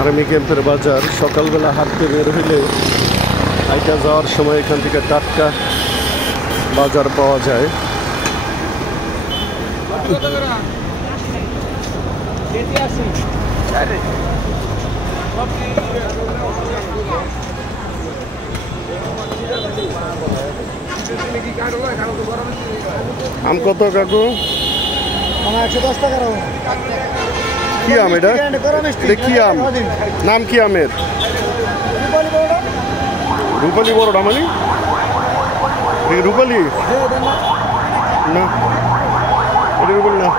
Army ক্যাম্পের বাজার সকালবেলা হাঁটতে বের হইলে আইটা যাওয়ার সময় এখান থেকে টাটকা বাজার পাওয়া যায়। আম কত কাকু? 110 টাকা। কি আম এটা? কি আম? নাম কি আমের? রূপালী বড়টা মানে রূপালী না, এটা রূপালী না।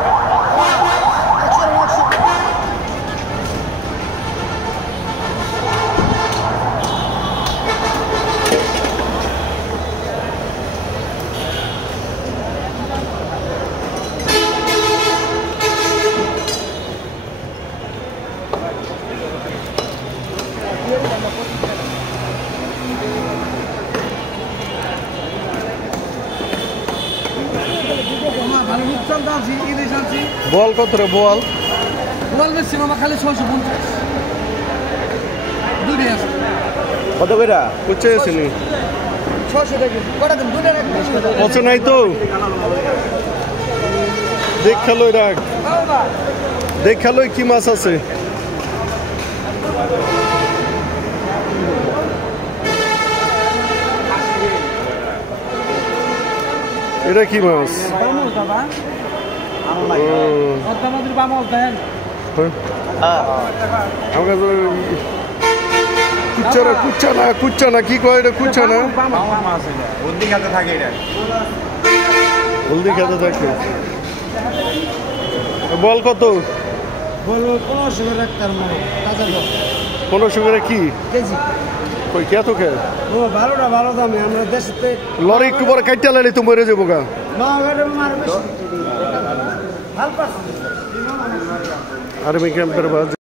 বল কত রে? বল বেশি মামা খালি 650 দুধে আছে কত কইরা? কুচে আসেনি 600 টাকা কটা দিন দুধে কত নাই তো দেখালো রাখ, দেখালো কি মাছ আছে। এটা কি মাছ? কুচ্চা না কি কয় এটা? কুচ্চা না, হলদি খেতে থাকে। বল কত? 1500 করে কি কেজি? কই কত কে? ভালো দামে আমরা দেশে লরি একটু বড় কাইটা লাইলে তো মরে যাবো গা। আর্মি ক্যাম্পের বাজার।